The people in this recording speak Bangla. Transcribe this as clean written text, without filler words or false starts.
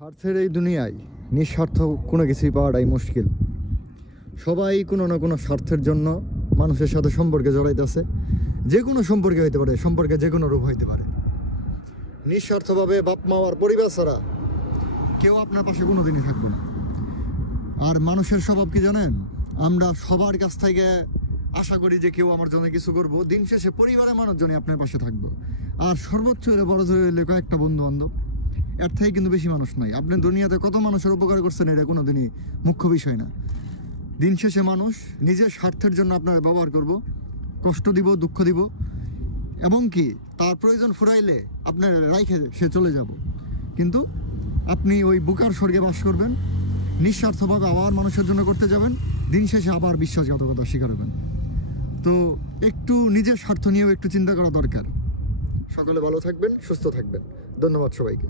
স্বার্থের এই দুনিয়ায় নিঃস্বার্থ কোনো কিছুই পাওয়াটাই মুশকিল। সবাই কোনো না কোনো স্বার্থের জন্য মানুষের সাথে সম্পর্কে জড়াইতেছে। যে কোনো সম্পর্কে হইতে পারে, সম্পর্কে যে কোনো রূপ হইতে পারে। নিঃস্বার্থভাবে বাপ মা আর পরিবার ছাড়া কেউ আপনার পাশে কোনো দিনই থাকবো না। আর মানুষের স্বভাব কি জানেন? আমরা সবার কাছ থেকে আশা করি যে কেউ আমার জন্য কিছু করবো। দিন শেষে পরিবারের মানুষজনই আপনার পাশে থাকবো। আর সর্বোচ্চ হলে বড় হইলে কয়েকটা বন্ধু বান্ধব, এর থেকে কিন্তু বেশি মানুষ নয়। আপনি দুনিয়াতে কত মানুষের উপকার করছেন এটা কোনো দিনই মুখ্য বিষয় না। দিন শেষে মানুষ নিজের স্বার্থের জন্য আপনার ব্যবহার করব, কষ্ট দিব, দুঃখ দিব, এবং কি তার প্রয়োজন ফুরাইলে আপনার রাইখে সে চলে যাব। কিন্তু আপনি ওই বুকার স্বর্গে বাস করবেন, নিঃস্বার্থভাবে আবার মানুষের জন্য করতে যাবেন, দিন শেষে আবার বিশ্বাসঘাতকতা স্বীকার হবেন। তো একটু নিজের স্বার্থ নিয়েও একটু চিন্তা করা দরকার। সকলে ভালো থাকবেন, সুস্থ থাকবেন। ধন্যবাদ সবাইকে।